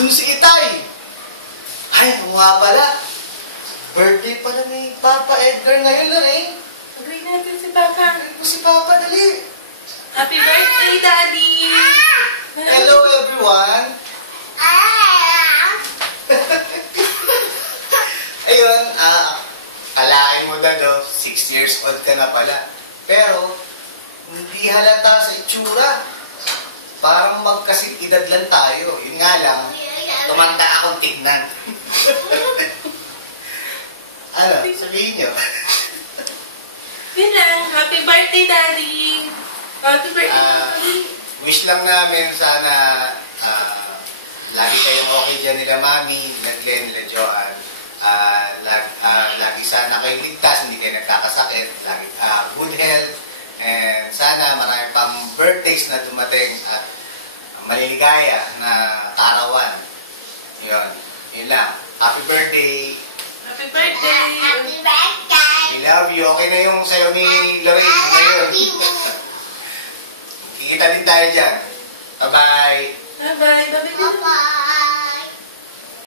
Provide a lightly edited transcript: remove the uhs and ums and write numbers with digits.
nandun si Itay. Ay, nga pala. Birthday pala ni Papa Edgar ngayon na rin. Agree natin si Papa. Agree po si Papa, dali. Happy birthday, Daddy! Hello, everyone. Ayun, kalain mo na daw, 6 years old ka na pala. Pero, hindi halata sa itsura. Parang magkasidad lang tayo. Yun nga lang, tumanda akong tignan. Ano, sabihin nyo? Yun lang. Happy birthday, Daddy! Happy birthday, Daddy! Wish lang namin sana lagi kayong okay dyan nila Mami, nila Glenn, nila Joanne. Lagi sana kayong ligtas, hindi kayo nagkakasakit. Lagi good health. And sana marami pang birthdays na dumating at maliligaya na karawan. Yun lang. Happy birthday! Happy birthday! Happy birthday! We love you. Okay na yung sayo ni Lorraine ngayon. Kikita din tayo dyan. Bye-bye! Bye-bye! Bye-bye! Bye-bye!